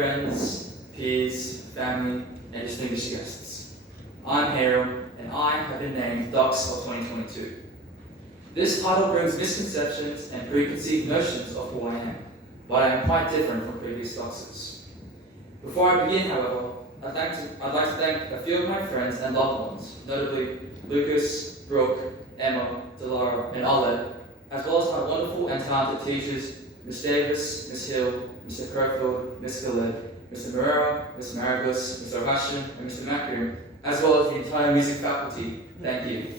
friends, peers, family, and distinguished guests. I'm Hero, and I have been named DUX of 2022. This title brings misconceptions and preconceived notions of who I am, but I am quite different from previous DUXers. Before I begin, however, I'd like to thank a few of my friends and loved ones, notably Lucas, Brooke, Emma, Delara, and Aled, as well as my wonderful and talented teachers, Ms. Davis, Ms. Hill, Mr. Kerfield, Ms. Galed, Mr. Morera, Mr. Maragos, Mr. Hashem, and Mr. Makirim, as well as the entire music faculty. Thank you.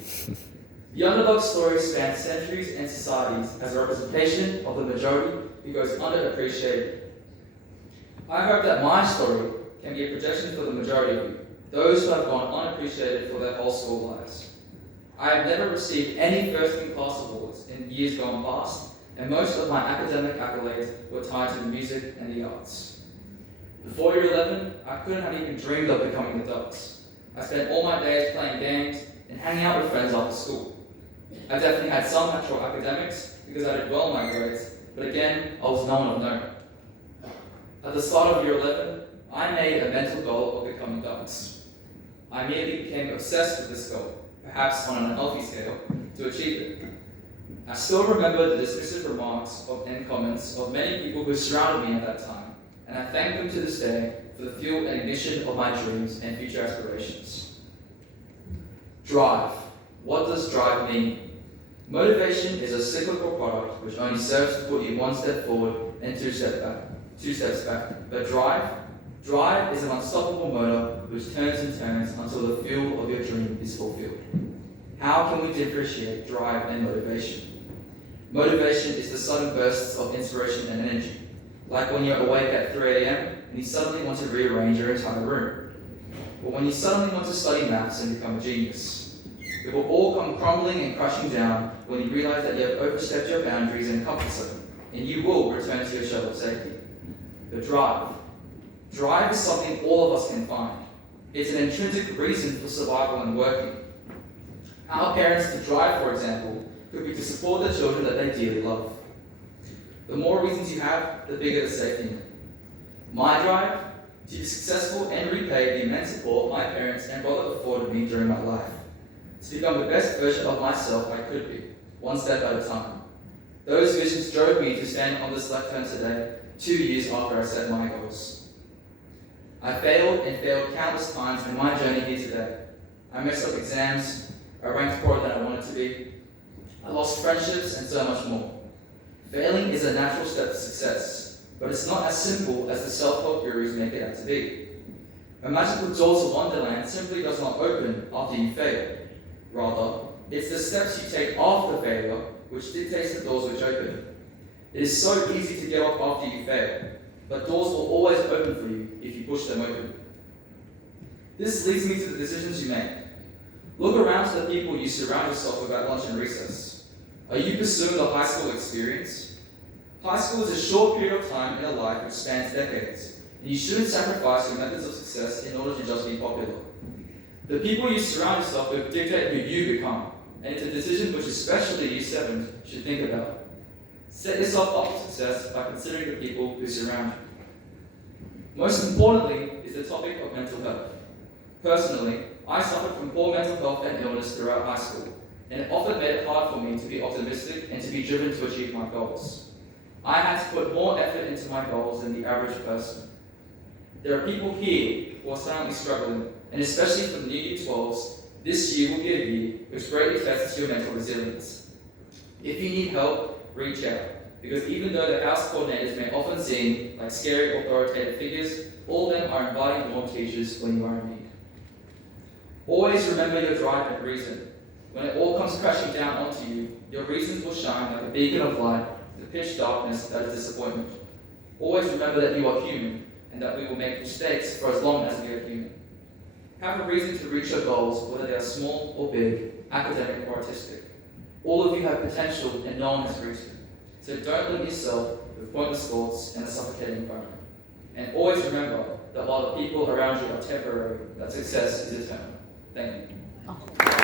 The underdog story spans centuries and societies as a representation of the majority who goes underappreciated. I hope that my story can be a projection for the majority of you, those who have gone unappreciated for their whole school lives. I have never received any first-in-class awards in years gone past, and most of my academic accolades were tied to the music and the arts. Before year 11, I couldn't have even dreamed of becoming the DUX. I spent all my days playing games and hanging out with friends after school. I definitely had some natural academics because I did well in my grades, but again, I was no one of note. At the start of year 11, I made a mental goal of becoming DUX. I immediately became obsessed with this goal, perhaps on an unhealthy scale, to achieve it. I still remember the dismissive remarks and comments of many people who surrounded me at that time, and I thank them to this day for the fuel and ignition of my dreams and future aspirations. Drive. What does drive mean? Motivation is a cyclical product which only serves to put you one step forward and two steps back. But drive is an unstoppable motor which turns and turns until the fuel of your dream is fulfilled. How can we differentiate drive and motivation? Motivation is the sudden bursts of inspiration and energy, like when you're awake at 3 a.m. and you suddenly want to rearrange your entire room, or when you suddenly want to study maths and become a genius. It will all come crumbling and crashing down when you realize that you have overstepped your boundaries and comfort zone, and you will return to your shell of safety. But drive is something all of us can find. It's an intrinsic reason for survival and working. Our parents to drive, for example, could be to support the children that they dearly love. The more reasons you have, the bigger the safety net. My drive, to be successful and repay the immense support my parents and brother afforded me during my life. To become the best version of myself I could be, one step at a time. Those visions drove me to stand on this lectern today, 2 years after I set my goals. I failed countless times in my journey here today. I messed up exams, I ranked poorer than I wanted to be, I lost friendships, and so much more. Failing is a natural step to success, but it's not as simple as the self-help gurus make it out to be. A magical doors of Wonderland simply does not open after you fail. Rather, it's the steps you take after failure which dictates the doors which open. It is so easy to get off after you fail, but doors will always open for you if you push them open. This leads me to the decisions you make. Look around to the people you surround yourself with at lunch and recess. Are you pursuing the high school experience? High school is a short period of time in a life which spans decades, and you shouldn't sacrifice your methods of success in order to just be popular. The people you surround yourself with dictate who you become, and it's a decision which especially you 7 should think about. Set yourself up for success by considering the people who surround you. Most importantly is the topic of mental health. Personally, I suffered from poor mental health and illness throughout high school, and it often made it hard for me to be optimistic and to be driven to achieve my goals. I had to put more effort into my goals than the average person. There are people here who are silently struggling, and especially for the new U12s, this year will be a year which greatly tests your mental resilience. If you need help, reach out, because even though the house coordinators may often seem like scary authoritative figures, all of them are inviting warm teachers when you are in need. Always remember your drive and reason. When it all comes crashing down onto you, your reasons will shine like a beacon of light in the pitch darkness that is disappointment. Always remember that you are human, and that we will make mistakes for as long as we are human. Have a reason to reach your goals, whether they are small or big, academic or artistic. All of you have potential and no one has reached it. So don't limit yourself with pointless thoughts and a suffocating environment. And always remember that while the people around you are temporary, that success is eternal. Thank you.